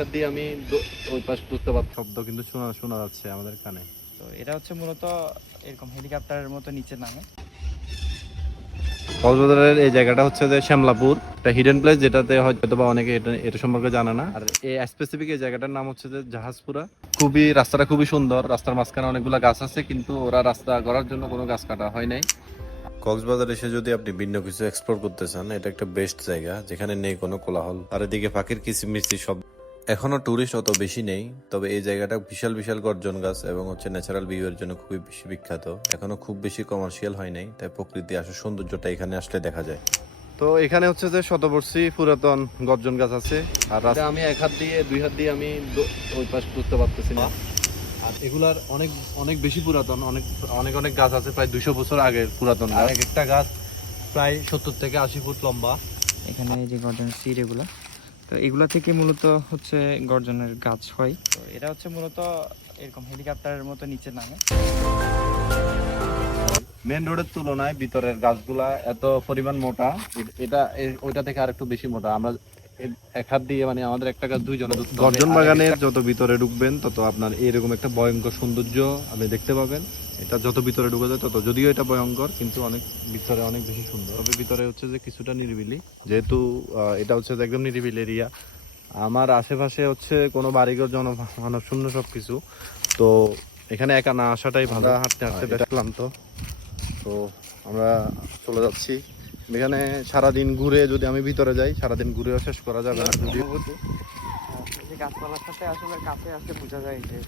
হাত দিয়ে আমি ওই পাশ বুঝতে পারছি, শব্দ কিন্তু শোনা যাচ্ছে আমাদের কানে। তো এটা হচ্ছে মূলত এরকম হেলিকপ্টারের মতো নিচে নামে। কক্সবাজারের এই জায়গাটা হচ্ছে যে শ্যামলাপুর, একটা হিডেন প্লেস, যেটাতে হয়তো বা অনেকে এটা সম্পর্কে জানে না। আর এই স্পেসিফিক এই জায়গাটার নাম হচ্ছে যে জাহাজপুরা। রাস্তাটা খুবই সুন্দর, রাস্তার মাঝখানে অনেকগুলো গাছ আছে, কিন্তু ওরা রাস্তা করার জন্য কোনো গাছ কাটা হয় নাই। কক্সবাজার এসে যদি আপনি ভিন্ন কিছু এক্সপ্লোর করতে চান, এটা একটা বেস্ট জায়গা যেখানে নেই কোনো কোলাহল, আর এদিকে পাখির কিচিরমিচির শব্দ। এখনো টুরিস্ট অত বেশি নেই, তবে এই জায়গাটা বিশাল বিশাল গর্জন গাছ এবং ন্যাচারাল ভিউ এর জন্য খুবই বেশি বিখ্যাত। এখনো খুব বেশি কমার্শিয়াল হয় নাই, তাই প্রকৃতি আসলে সৌন্দর্যটা এখানে আসলে দেখা যায়। তো এখানে হচ্ছে যে শতবর্ষী পুরাতন গর্জন গাছ আছে। আর আমি এক হাত দিয়ে দুই হাত দিয়ে আমি ওই পাশ বুঝতে পারতেছি না। আর এগুলার অনেক অনেক বেশি পুরাতন, অনেক অনেক অনেক গাছ আছে, প্রায় 200 বছর আগের পুরাতন গাছ। এক একটা গাছ প্রায় 70 থেকে 80 ফুট লম্বা। এখানে এই যে গর্জনের সিট, এগুলা তো এগুলা থেকে মূলত হচ্ছে গর্জনের গাছ হয়। তো এটা হচ্ছে মূলত এরকম হেলিকপ্টারের মতো নিচে নামে। মেন রোডের তুলনায় ভিতরের গাছগুলা এত পরিমাণ মোটা, এটা ওইটা থেকে আর একটু বেশি মোটা। আমরা এক হাত দিয়ে মানে আমাদের একটা গাছ দুইজনে। গর্জন বাগানের যত ভিতরে ঢুকবেন তত আপনার এরকম একটা ভয়ঙ্কর সৌন্দর্য আপনি দেখতে পাবেন। এটা যত ভিতরে ঢুকে যায় তত, যদিও এটা ভয়ঙ্কর, কিন্তু অনেক ভিতরে অনেক বেশি সুন্দর। তবে ভিতরে হচ্ছে যে কিছুটা নিরিবিলি, যেহেতু এটা হচ্ছে যে একদম নিরিবিলি এরিয়া। আমার আশেপাশে হচ্ছে কোনো বাড়িঘর, জনমানব শূন্য সবকিছু। তো এখানে একা না আসাটাই ভালো। হাঁটতে হাঁটতে বেশ ক্লান্ত, তো আমরা চলে যাচ্ছি। এখানে সারাদিন ঘুরে যদি আমি ভিতরে যাই, সারাদিন ঘুরেও শেষ করা যাবে না। যে গাছপালার সাথে আসলে কাছে আসলে বোঝা যায় যে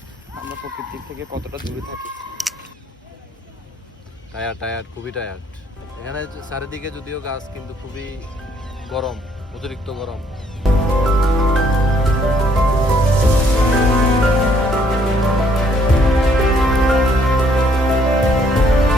আমরা প্রকৃতির থেকে কতটা দূরে থাকি। টায়ার্ড, খুবই টায়ার্ড। এখানে চারিদিকে যদিও গাছ, কিন্তু খুবই গরম, অতিরিক্ত গরম।